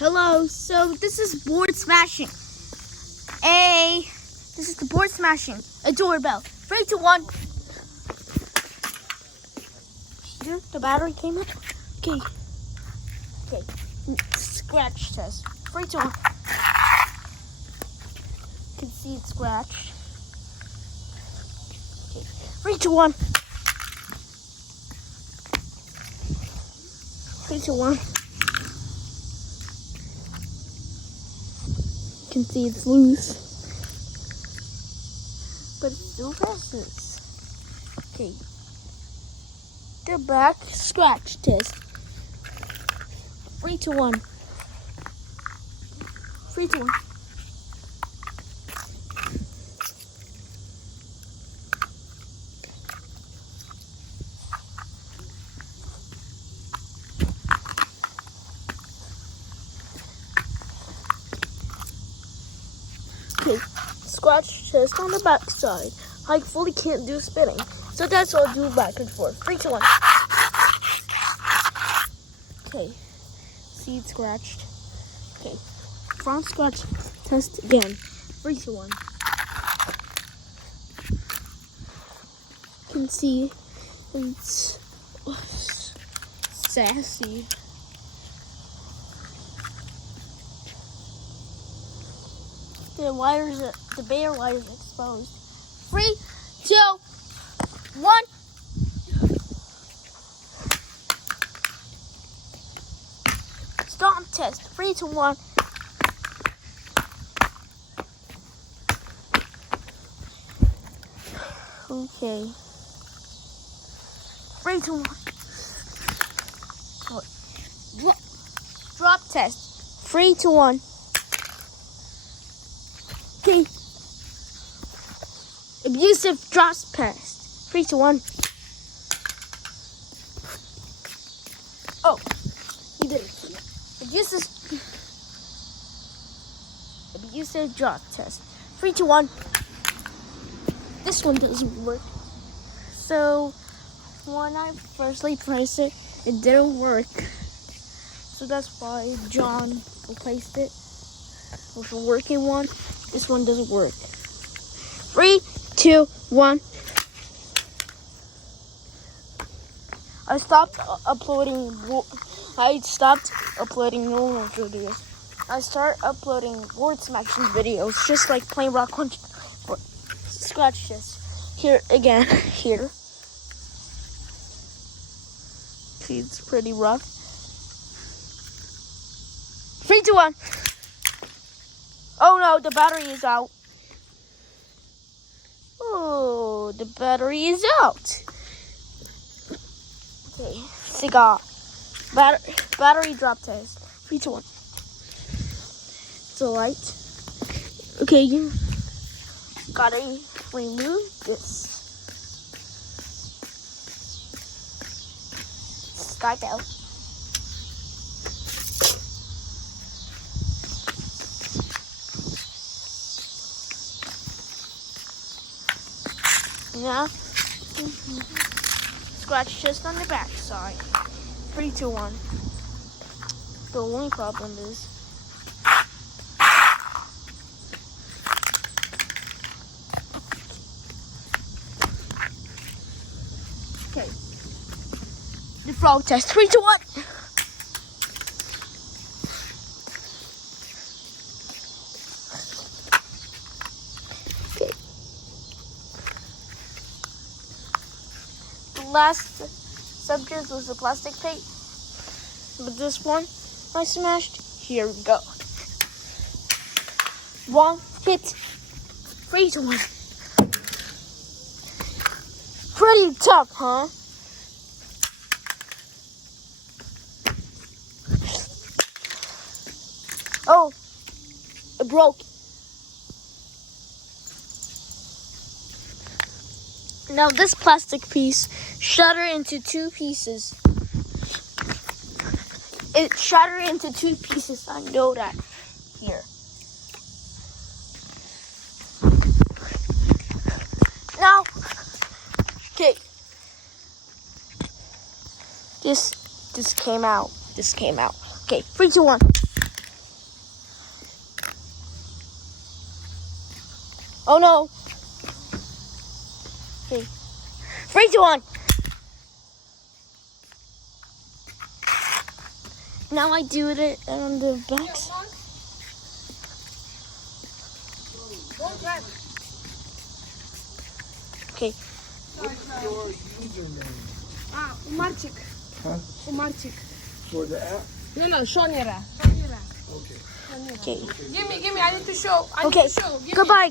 Hello, so this is board smashing. This is the board smashing. A doorbell. 3, 2, 1. Here, the battery came up. Okay. Scratch test. 3, 2, 1. You can see it scratched. Okay. 3, 2, 1. 3, 2, 1. You can see it's loose, but it still presses. Okay, the back scratch test. 3, 2, 1. 3, 2, 1. Okay, scratch test on the back side. I fully can't do spinning, so that's what I'll do back and forth. 3, 2, 1. Okay, see it scratched. Okay, front scratch test again. 3, 2, 1. You can see it's sassy. The bare wires exposed. 3, 2, 1. Stop test. 3, 2, 1. Okay. 3, 2, 1. Drop test. 3, 2, 1. Okay. Abusive drop test. 3, 2, 1. Oh, you did it. Abusive drop test. 3, 2, 1. This one doesn't work. So when I firstly placed it, it didn't work. So that's why John replaced it with a working one. This one doesn't work. 3, 2, 1. I stopped uploading normal videos. I start uploading board smashing videos, just like plain rock punch. Scratch this. Here again. Here. See, it's pretty rough. 3, 2, 1. Oh no, the battery is out. Oh, the battery is out. Okay, cigar. Battery drop test. 3, 2, 1. It's a light. Okay, you gotta remove this. Start out. Yeah. Scratch just on the back side. 3, 2, 1. The only problem is okay. The frog test. 3, 2, 1. Last subject was the plastic plate, but this one I smashed. Here we go. 1 hit. 3, 2, 1. Pretty tough, huh? Oh, it broke. Now this plastic piece shattered into 2 pieces. It shattered into 2 pieces. I know that. Here. Now, okay. This came out. Okay, 3, 2, 1. Oh no. Okay. 3, 2, 1. Now I do it on the back. Okay. What's your username? Umarcik. Huh? Umarcik. For the app? No, Shonira. Okay. Okay. Give me. I need to show. Okay. Goodbye.